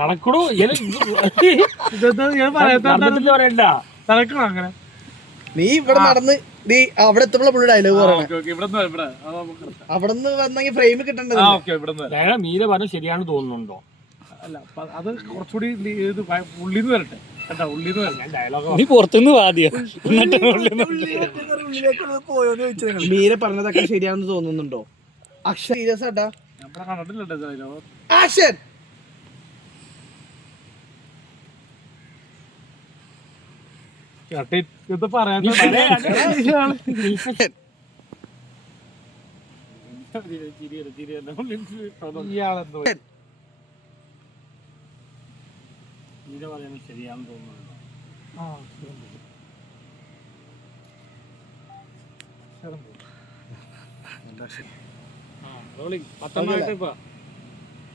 നടക്കണോ പറയണ്ട, നടക്കണോ അങ്ങനെ? നീ ഇവിടെ നടന്ന് നീ അവിടെ എത്തുമ്പോൾ പുള്ളി ഡയലോഗ് പറയണം. അവിടെ നിന്ന് വന്നെങ്കിൽ ഫ്രെയിം കിട്ടേണ്ടത്. മീര പറഞ്ഞ ശരിയാണ് തോന്നുന്നുണ്ടോ? അല്ല, അത് കുറച്ചുകൂടി ഉള്ളിന്ന് വരട്ടെ കേട്ടോ. ഉള്ളിന്ന് വരട്ടെ. നീ പുറത്തുനിന്ന് വാദിയ മീര പറഞ്ഞതൊക്കെ ശരിയാണെന്ന് തോന്നുന്നുണ്ടോ? അക്ഷര സീരിയസ് ആട്ടാ. ആക്ഷൻ. ഇത് പറയാൻ മീര പറയുന്നത് ശരിയാണെന്ന് തോന്നുന്നുണ്ടോ?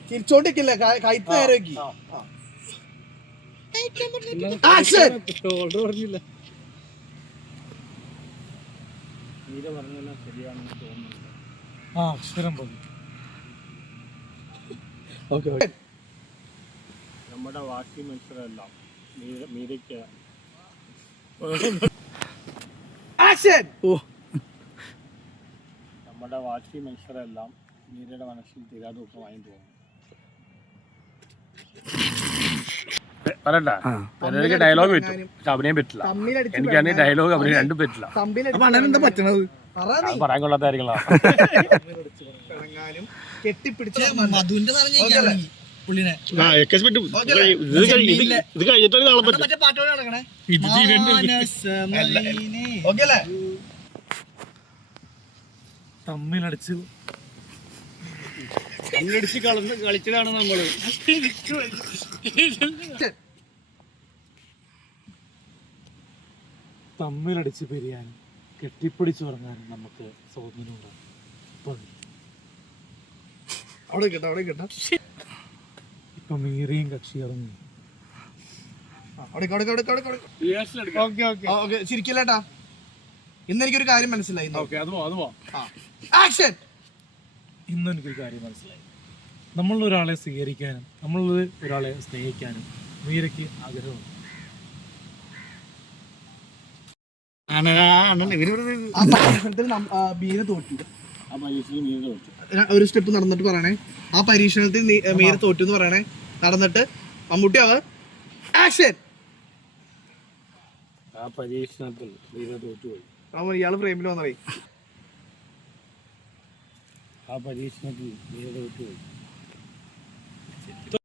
ചിരിച്ചോണ്ടിരിക്കില്ല, കൈത്ത് നേരെ ആക്ഷൻ. പറഞ്ഞില്ല. മീര പറഞ്ഞെല്ലാം ശരിയാണെന്ന് തോന്നുന്നുണ്ടോ? നമ്മുടെ വാശി മത്സരമെല്ലാം മീരയ്ക്ക് നമ്മുടെ വാശി മത്സരമെല്ലാം മീരയുടെ മനസ്സിൽ തീരാദുഃഖമായി തോന്നുന്നു. പറയണ്ട, എനിക്ക് ഡയലോഗ് പറ്റും പക്ഷെ അഭിനയം പറ്റില്ല. എനിക്കാണെങ്കിൽ ഡയലോഗ് അഭിനയം രണ്ടും പറ്റില്ല. എന്താ പറ്റണത്? പറയാൻ കൊള്ളാത്തായിരിക്കും. തമ്മിലടിച്ച് കളിച്ചതാണ് നമ്മള്. തമ്മിലടിച്ച് പിരിയാനും കെട്ടിപ്പിടിച്ചു തുടങ്ങാനും നമുക്ക് സൗകര്യമുണ്ട്. ഇപ്പൊ മീറിയും കക്ഷി ഇറങ്ങി. ചിരിക്കല്ലേട്ടാ. ഇന്ന് എനിക്കൊരു കാര്യം മനസ്സിലായി. ഇന്നും എനിക്കൊരു കാര്യം മനസ്സിലായി. നമ്മളൊരാളെ സ്വീകരിക്കാനും നമ്മൾ ഒരാളെ സ്നേഹിക്കാനും മീരയ്ക്ക് ആഗ്രഹമുണ്ട്. മീര തോറ്റു. ഒരു സ്റ്റെപ്പ് നടന്നിട്ട് പറയണേ. ആ പരീക്ഷണത്തിൽ മീര തോറ്റു എന്ന് പറയണേ. നടന്നിട്ട് മമ്മൂട്ടി അവർ ആക്ഷൻ. ആ പരീക്ഷണത്തിൽ മീര തോറ്റുപോയി. ഇയാള് ഫ്രെയിമിൽ വന്നേ. ആ പരീക്ഷണത്തിൽ മീര തോറ്റുപോയി.